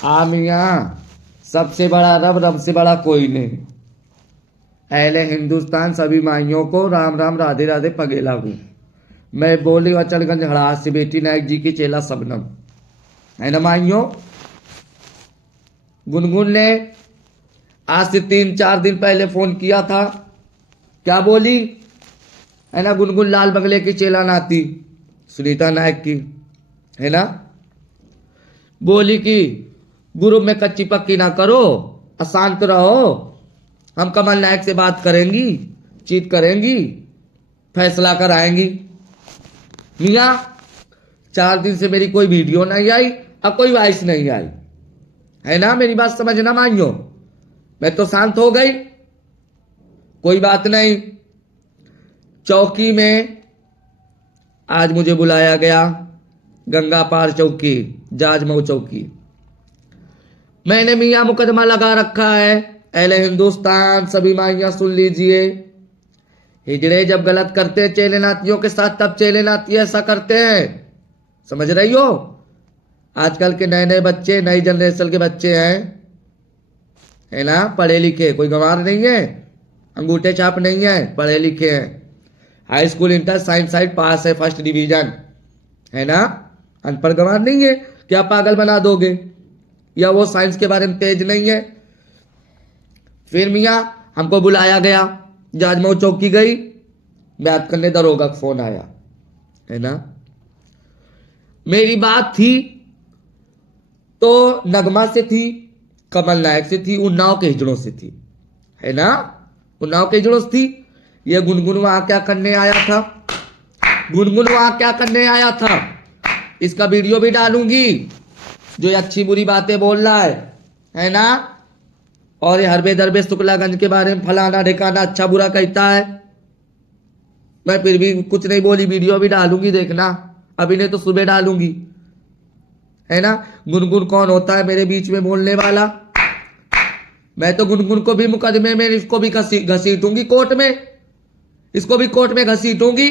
मियाँ, सबसे बड़ा रब, रब से बड़ा कोई नहीं। अहले हिंदुस्तान सभी माइयों को राम राम राधे राधे पगे लागू। मैं बोली अचलगंज हड़ास से बेटी नायक जी की चेला सबनम, है ना माइयों। गुनगुन ने आज से 3-4 दिन पहले फोन किया था। क्या बोली, है ना, गुनगुन लाल बंगले की चेला नाती सुनीता नायक की, है ना। बोली कि ग्रुप में कच्ची पक्की ना करो, अशांत रहो, हम कमल नायक से बात करेंगी, चीट करेंगी, फैसला कराएंगी। मियाँ 4 दिन से मेरी कोई वीडियो नहीं आई और कोई वॉइस नहीं आई, है ना। मेरी बात समझना मानियो, मैं तो शांत हो गई, कोई बात नहीं। चौकी में आज मुझे बुलाया गया, गंगा पार चौकी, जाजमऊ चौकी। मैंने मियाँ मुकदमा लगा रखा है। अहले हिंदुस्तान सभी माइयाँ सुन लीजिए, हिजड़े जब गलत करते हैं चेले नातियों के साथ, तब चेले नाती ऐसा करते हैं, समझ रही हो। आजकल के नए नए बच्चे, नई जनरेशन के बच्चे हैं, है ना, पढ़े लिखे, कोई गंवार नहीं है, अंगूठे छाप नहीं है, पढ़े लिखे हैं, high school inter science side pass है, फर्स्ट डिवीजन, है ना, अनपढ़ गंवार नहीं है। क्या पागल बना दोगे, या वो साइंस के बारे में तेज नहीं है। फिर मियाँ हमको बुलाया गया, जाजमऊ चौकी गई, बात करने दरोगा का फोन आया, है ना। मेरी बात थी तो नगमा से थी, कमल नायक से थी, उन्नाव के हिजड़ों से थी, है ना, उन्नाव के हिजड़ों से थी। ये गुनगुन वहां क्या करने आया था, गुनगुन वहां क्या करने आया था, इसका वीडियो भी डालूंगी, जो ये अच्छी बुरी बातें बोल रहा है ना। और ये हरबे दरबे शुक्लागंज के बारे में फलाना ढिकाना अच्छा बुरा कहता है। मैं फिर भी कुछ नहीं बोली, वीडियो भी डालूंगी, देखना, अभी नहीं तो सुबह डालूंगी, है ना। गुनगुन कौन होता है मेरे बीच में बोलने वाला। मैं तो गुनगुन को भी मुकदमे में, इसको भी घसीटूंगी कोर्ट में, इसको भी कोर्ट में घसीटूंगी।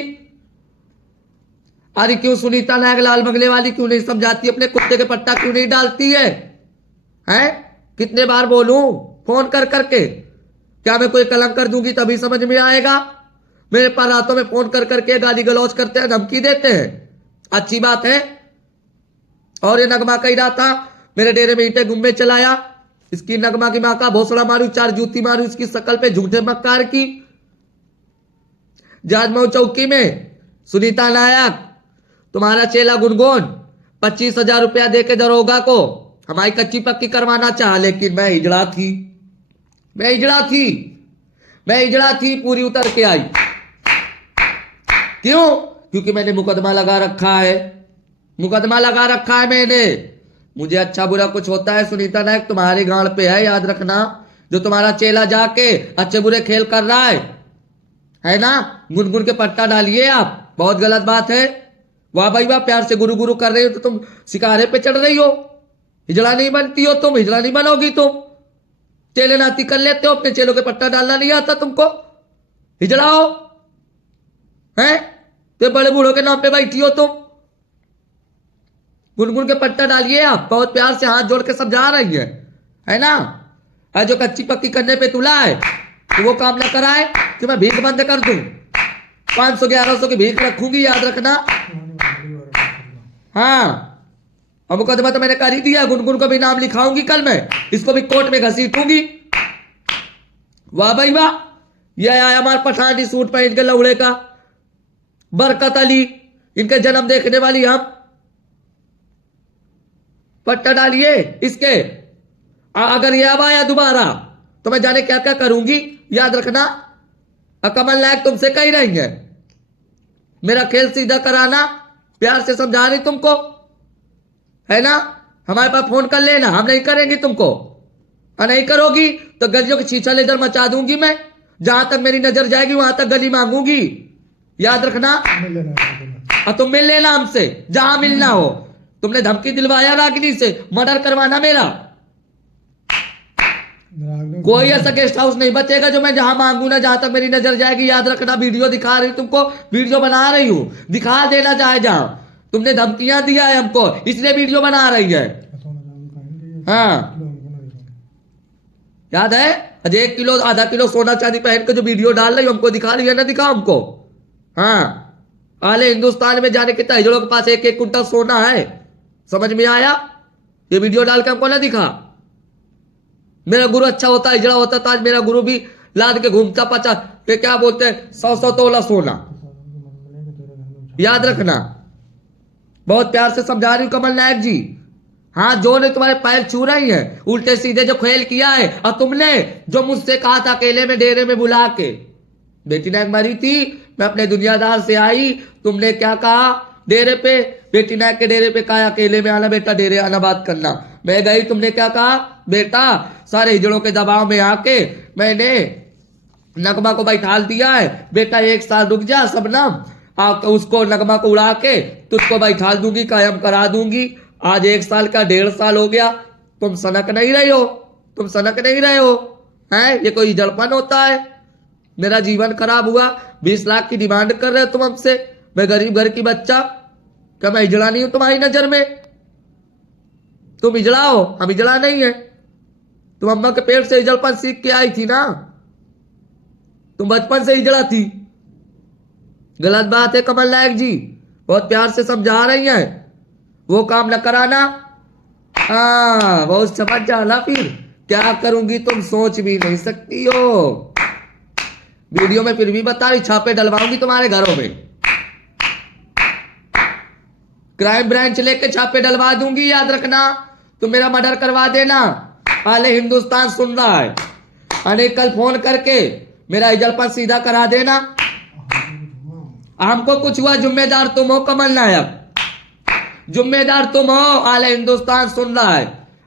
अरे क्यों सुनीता नायक लाल बंगले वाली क्यों नहीं समझाती, अपने कुत्ते के पट्टा क्यों नहीं डालती है, हैं? कितने बार बोलूं फोन कर करके, क्या मैं कोई कलंक कर दूंगी तभी समझ में आएगा। मेरे पास रातों में फोन कर करके गाली गलौज करते हैं, धमकी देते हैं, अच्छी बात है। और ये नगमा कह रहा था मेरे डेरे में ईंटें गुम्बे चलाया, इसकी नगमा की मां का भोसड़ा मारू, 4 जूती मारू इसकी शकल पे, झूठे मक्कार की। जाजमऊ चौकी में सुनीता नायक तुम्हारा चेला गुनगुन 25,000 रुपया दे के दरोगा को हमारी कच्ची पक्की करवाना चाहा, लेकिन मैं हिजड़ा थी, मैं हिजड़ा थी, मैं हिजड़ा थी, पूरी उतर के आई। क्यों? क्योंकि मैंने मुकदमा लगा रखा है, मुकदमा लगा रखा है मैंने। मुझे अच्छा बुरा कुछ होता है सुनीता नायक तुम्हारे गांड पे है, याद रखना। जो तुम्हारा चेला जाके अच्छे बुरे खेल कर रहा है ना, गुनगुन के पट्टा डालिए आप, बहुत गलत बात है। वाह भाई वाह, प्यार से गुरु गुरु कर रही हो तो तुम शिकारे पे चढ़ रही हो, हिजड़ा नहीं बनती हो तुम, हिजड़ा नहीं बनोगी तुम। चेले नाती कर लेते हो, अपने चेलों के पट्टा डालना नहीं आता तुमको, हिजड़ा हो, हैं? तो बड़े बूढ़ों के नाम पे बैठी हो तुम। गुनगुन के पट्टा डालिए आप, बहुत प्यार से हाथ जोड़ के समझा रही है ना। जो कच्ची पक्की करने पे तुला है तो वो काम ना कराए कि मैं भीख बंद कर दूं, 500-1100 की भीख रखूंगी, याद रखना। हाँ, और मुकदमा तो मैंने कर ही दिया, गुनगुन को भी नाम लिखाऊंगी कल मैं, इसको भी कोर्ट में घसीटूंगी। वाह भाई वाह, यह आया हमारे पठानी सूट पहन के लौड़े का, बरकत अली, इनके जन्म देखने वाली हम। पट्टा डालिए इसके, अगर यह अब आया दोबारा तो मैं जाने क्या क्या करूंगी, याद रखना। कमल नायक तुमसे कह रही है मेरा खेल सीधा कराना, प्यार से समझा रही तुमको, है ना। हमारे पास फोन कर लेना, हम नहीं करेंगे तुमको, और नहीं करोगी तो गलियों की छीछा लेदर मचा दूंगी मैं, जहां तक मेरी नजर जाएगी वहां तक गली मांगूंगी, याद रखना। और तुम मिल लेना हमसे जहां मिलना हो। तुमने धमकी दिलवाया रागिनी से मर्डर करवाना मेरा, कोई ऐसा गेस्ट हाउस नहीं बचेगा जो मैं जहां मांगू ना, जहां तक मेरी नजर जाएगी, याद रखना। वीडियो दिखा रही तुमको, वीडियो बना रही हूं, दिखा देना चाहे जहां तुमने धमकियां दिया है हमको, इसलिए वीडियो बना रही है, हाँ याद है? आज 1 किलो आधा किलो सोना चांदी पहन के जो वीडियो डाल रही हो हमको दिखा रही है ना, दिखा हमको। हाँ आले हिंदुस्तान में जाने कितना हिजड़ों के पास 1-1 कुंटल सोना है, समझ में आया? ये वीडियो डाल के हमको ना दिखा। मेरा गुरु अच्छा होता, हिजड़ा होता तो आज मेरा गुरु भी लाद के घूमता 50 पे क्या बोलते हैं 100 तोला सोना। याद रखना, बहुत प्यार से समझा रही हूं कमल नायक जी। हाँ जो ने तुम्हारे पैर छू रही है, उल्टे सीधे जो खेल किया है, और तुमने जो मुझसे कहा था अकेले में डेरे में बुला के, बेटी नायक मरी थी, मैं अपने दुनियादार से आई, तुमने क्या कहा डेरे पे, बेटी नायक के डेरे पे कहा अकेले में आना बेटा, डेरे आना बात करना। मैं गई, तुमने क्या कहा बेटा, सारे हिजड़ों के दबाव में आके मैंने नगमा को बैठाल दिया है, बेटा 1 साल रुक जा सबनम, उसको नगमा को उड़ा के तुझको बैठाल दूंगी, कायम करा दूंगी। आज 1 साल का 1.5 साल हो गया, तुम सनक नहीं रहे हो, तुम सनक नहीं रहे हो, हैं? ये कोई जड़पन होता है? मेरा जीवन खराब हुआ, 20 लाख की डिमांड कर रहे हो तुम हमसे, मैं गरीब घर की बच्चा, क्या मैं हिजड़ा नहीं हूं तुम्हारी नजर में? तुम हिजड़ा हो, हम हिजड़ा नहीं है। तुम अम्मा के पेट से हिजड़पन सीख के आई थी ना, तुम बचपन से हिजड़ा थी। गलत बात है कमल नायक जी, बहुत प्यार से समझा रही हैं, वो काम न कराना। हाँ बहुत समझ जाना, फिर क्या करूंगी तुम सोच भी नहीं सकती हो। वीडियो में फिर भी बता रही, छापे डलवाऊंगी तुम्हारे घरों में, क्राइम ब्रांच लेके छापे डलवा दूंगी, याद रखना। तुम मेरा मर्डर करवा देना, पहले हिंदुस्तान सुन रहा है, अनेक कल फोन करके मेरा हिजड़पन सीधा करा देना। हमको कुछ हुआ जिम्मेदार तुम हो कमल नायक, जिम्मेदार तुम हो, आले हिंदुस्तान सुन रहा है।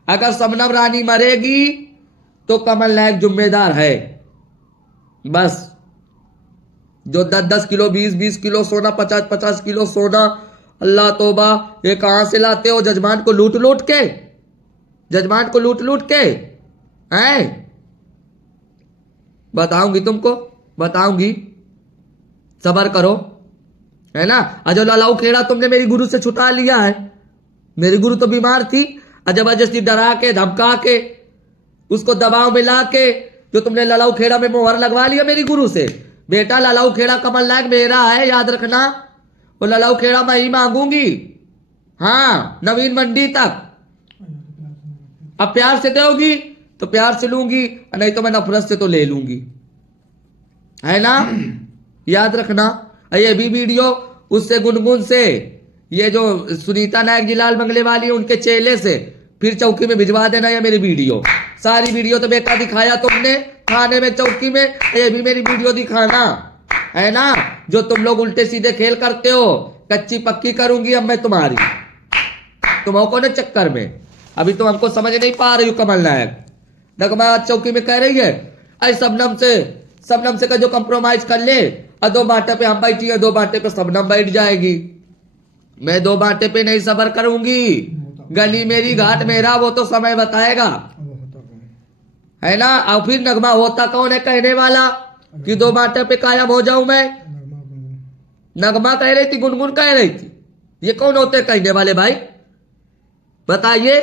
अगर शबनम रानी मरेगी तो कमल नायक जिम्मेदार है। बस जो 10-10 किलो 20-20 किलो सोना 50-50 किलो सोना, अल्लाह तौबा, ये कहां से लाते हो? जजमान को लूट लूट के, जजमान को लूट लूट के, हैं? बताऊंगी तुमको, बताऊंगी, सबर करो, है ना। अजय लालाऊ खेड़ा तुमने मेरी गुरु से छुटा लिया है, मेरी गुरु तो बीमार थी, जबरदस्ती डरा के धमका के उसको दबाव में ला के जो तुमने लालाऊ खेड़ा में मोहर लगवा लिया मेरी गुरु से। बेटा लालाऊ खेड़ा कमल नायक मेरा है, याद रखना, वो लालाऊ खेड़ा मैं ही मांगूंगी, हाँ नवीन मंडी तक। अब प्यार से दोगी तो प्यार से लूंगी, नहीं तो मैं नफरत से तो ले लूंगी, है ना, याद रखना। ये भी वीडियो उससे गुनगुन से, ये जो सुनीता नायक जी लाल बंगले वाली है उनके चेले से फिर चौकी में भिजवा देना। ये मेरी वीडियो, सारी वीडियो तो बेटा दिखाया तुमने थाने में चौकी में, ये भी मेरी वीडियो दिखाना, है ना। जो तुम लोग उल्टे सीधे खेल करते हो, कच्ची पक्की करूंगी अब मैं तुम्हारी, तुम कौन है चक्कर में। अभी तुम हमको समझ नहीं पा रही हो कमल नायक। नगमा चौकी में कह रही है अरे शबनम से का जो कंप्रोमाइज कर ले, और 2 बाटे पे हम बैठी है, 2 बाटे पे शबनम बैठ जाएगी। मैं 2 बाटे पे नहीं सबर करूंगी, गली मेरी घाट मेरा, वो तो समय बताएगा, है ना। और फिर नगमा होता कौन है कहने वाला कि 2 बाटे पे कायम हो जाऊं मैं? नगमा कह रही थी, गुनगुन कह रही थी, ये कौन होते कहने वाले भाई बताइए?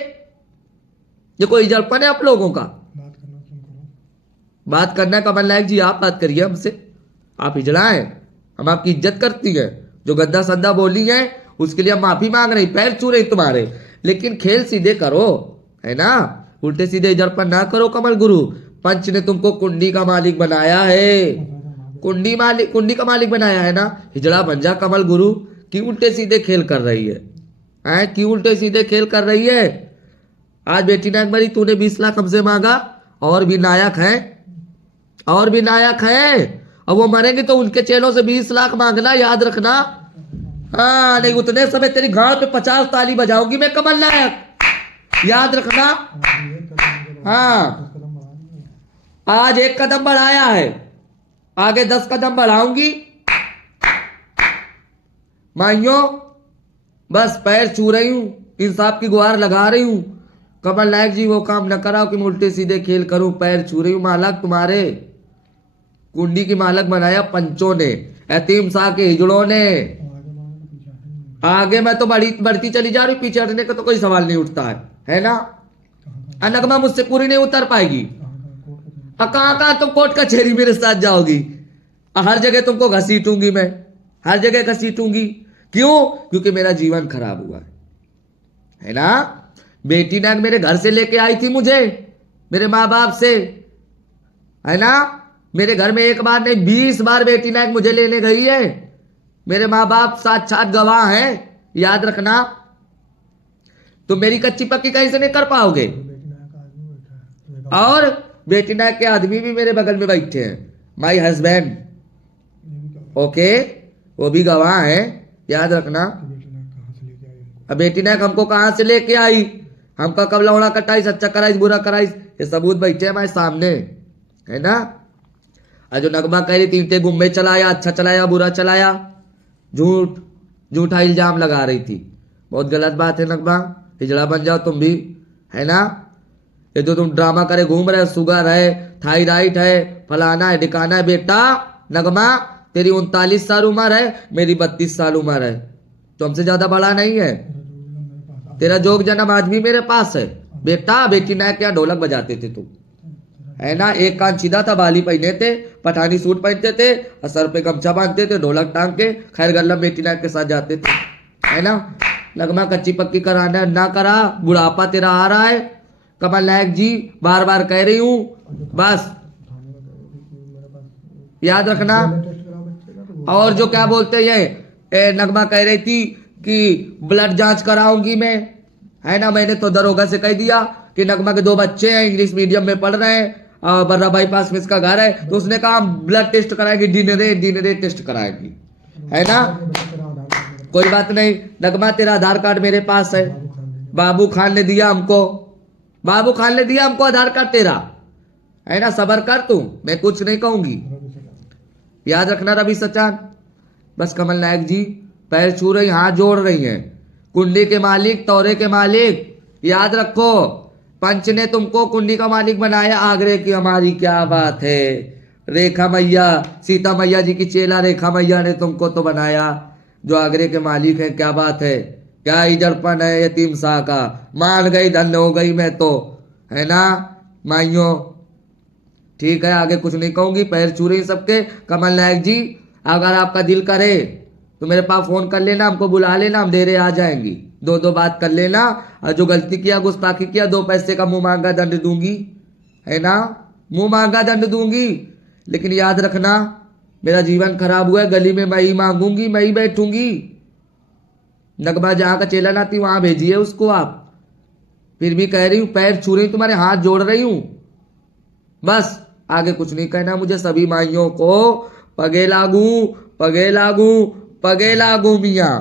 ये कोई जड़पन है आप लोगों का? बात करना कमल नायक जी, आप बात करिए हमसे, आप हिजड़ा हैं, हम आपकी इज्जत करती है। जो गद्दा सद्दा बोली है उसके लिए हम माफी मांग रहे, पैर छू रहे तुम्हारे, लेकिन खेल सीधे करो, है ना, उल्टे सीधे जड़पन ना करो। कमल गुरु पंच ने तुमको कुंडी का मालिक बनाया है, कुंडी का मालिक बनाया है ना, हिजड़ा बन जा कमल गुरु। क्यों उल्टे सीधे खेल कर रही है, क्यों उल्टे सीधे खेल कर रही है? आज बेटी नायक मरी, तूने 20 लाख हमसे मांगा, और भी नायक है, और भी नायक है, और वो मरेंगे तो उनके चेलों से 20 लाख मांगना, याद रखना। हाँ नहीं, उतने समय तेरी गांव पे 50 ताली बजाऊंगी मैं कमल नायक, याद रखना। हाँ आज 1 कदम बढ़ाया है, आगे 10 कदम बढ़ाऊंगी। माइयों बस पैर छू रही हूं, इंसाफ की गुहार लगा रही हूं। कमल नायक जी वो काम न कराओ कि मैं उल्टे सीधे खेल करूं, पैर छू रही हूं। मालक तुम्हारे कुंडी की मालक बनाया पंचों ने, यतीम शाह के हिजड़ों ने। आगे मैं तो बढ़ती चली जा रही, पीछे हटने का तो कोई सवाल नहीं उठता है ना। और नगमा मुझसे पूरी नहीं उतर पाएगी। और कहाँ तुम कोर्ट कचहरी मेरे साथ जाओगी, हर जगह तुमको घसीटूंगी मैं, हर जगह घसीटूंगी। क्यों? क्योंकि मेरा जीवन खराब हुआ है ना। बेटी नाग मेरे घर से लेके आई थी मुझे, मेरे माँ बाप से, है ना। मेरे घर में एक बार नहीं 20 बार बेटी नाग मुझे लेने गई है। मेरे माँ बाप साक्षात गवाह हैं, याद रखना। तुम मेरी कच्ची पक्की कहीं से नहीं कर पाओगे। और बेटी नाग के आदमी भी मेरे बगल में बैठे हैं, माई हस्बैंड, ओके, वो भी गवाह है, याद रखना। अब बेटी नाग हमको कहां से लेके आई, हमका कब लौड़ा कटाई, सच्चा कराई, बुरा कराई, ये सबूत बैठे हैं हमारे सामने, है ना। और जो नगमा कह रही थी ईंटे गुम्बे चलाया, अच्छा चलाया, बुरा चलाया, झूठा इल्जाम लगा रही थी। बहुत गलत बात है नगमा, हिजड़ा बन जाओ तुम भी, है ना। ये जो तुम ड्रामा करे घूम रहे, शुगर है, थायराइड है, फलाना है, ढिकाना है। बेटा नगमा तेरी 39 साल उम्र है, मेरी 32 साल उम्र है, तो हमसे ज्यादा बड़ा नहीं है। तेरा जोग जन्म आज भी मेरे पास है। बेटा बेटी नायक क्या ढोलक बजाते थे तुम, है ना। एक कान सीधा था, बाली पहने थे, पठानी सूट पहनते थे, और सर पे गमछा बांधते थे, ढोलक टांग के खैर गल्लम बेटी नायक के साथ जाते थे, है ना। नगमा कच्ची पक्की कराना ना करा, बुढ़ापा तेरा आ रहा है। कमल नायक जी बार बार कह रही हूं, बस याद रखना। और जो क्या बोलते ये नगमा कह रही थी कि ब्लड जांच कराऊंगी मैं, है ना। मैंने तो दरोगा से कह दिया कि नगमा के 2 बच्चे हैं, इंग्लिश मीडियम में पढ़ रहे हैं, बर्रा बाईपास में इसका घर है, तो उसने कहा ब्लड टेस्ट कराएगी, डीएनए टेस्ट कराएगी, है ना। कोई बात नहीं नगमा, तेरा आधार कार्ड मेरे पास है, बाबू खान ने दिया हमको, बाबू खान ने दिया हमको आधार कार्ड तेरा, है ना। सबर कर तू, मैं कुछ नहीं कहूंगी, याद रखना रवि सचान। बस कमल नायक जी पैर छू रही, हाथ जोड़ रही हैं। कुंडी के मालिक, तौरे के मालिक, याद रखो, पंच ने तुमको कुंडी का मालिक बनाया, आगरे की हमारी क्या बात है। रेखा मैया, सीता मैया जी की चेला रेखा मैया ने तुमको तो बनाया, जो आगरे के मालिक है, क्या बात है। क्या इजड़पन है यतीम शाह का, मान गई, धन्य हो गई मैं तो, है ना माइयों। ठीक है, आगे कुछ नहीं कहूंगी, पैर छू रही सबके। कमल नायक जी अगर आपका दिल करे तो मेरे पास फोन कर लेना, हमको बुला लेना, हम डेरे आ जाएंगी, 2 बात कर लेना। और जो गलती किया, गुस्ताखी किया, 2 पैसे का मुंह मांगा दंड दूंगी, है ना, मुंह मांगा दंड दूंगी। लेकिन याद रखना मेरा जीवन खराब हुआ है, गली में मैं ही मांगूंगी, मैं ही बैठूंगी। नगमा जहां का चेला नाती वहां भेजिए उसको आप। फिर भी कह रही हूं, पैर छू रही हूं, तुम्हारे हाथ जोड़ रही हूं, बस आगे कुछ नहीं कहना मुझे। सभी माइयों को पगे लागू, पगे लागू, पगे लागू मियां।